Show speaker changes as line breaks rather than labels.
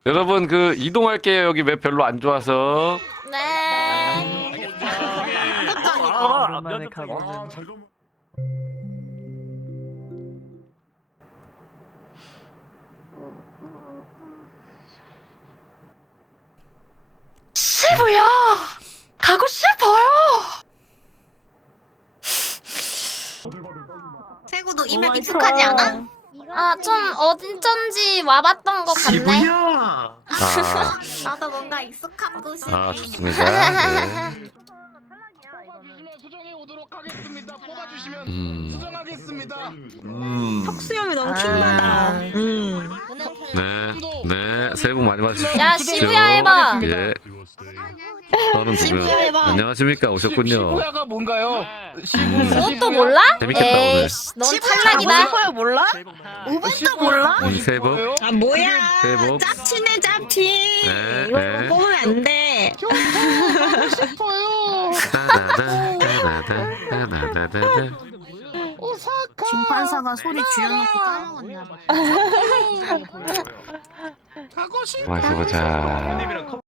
여러분 그 이동할게요. 여기 맵 별로 안 좋아서.
네.
오랜만에 가보는.
시부야 가고 싶어요.
세구도 이맵 익숙하지 않아?
아 좀 어딘지 와봤던 것 같네.
아,
나도 뭔가 익숙한 곳이.
아 좋습니다. 네.
수정해 오도록 하겠습니다. 뽑아주시면
음.
수정하겠습니다.
수염이 너무 킹받아.
네, 네, 새해 복 많이 받으십시오.
야 시부야 해봐.
예. 저는 누구요?
해봐.
안녕하십니까 오셨군요.
시부야가 뭔가요?
그것도 몰라?
재밌겠다, 오늘.
에이씨 넌 탈락이다.
거야 몰라?
5분도 몰라?
새해 복.
아 뭐야?
새해 복.
짭치네 짭치.
네,
이거
네.
뽑으면 안 돼.
싶어요.
따다다, 따다다, 따다다다.
심판사가 소리 줄여놓고 까먹었나 봐.
가고 싶어.
마셔보자.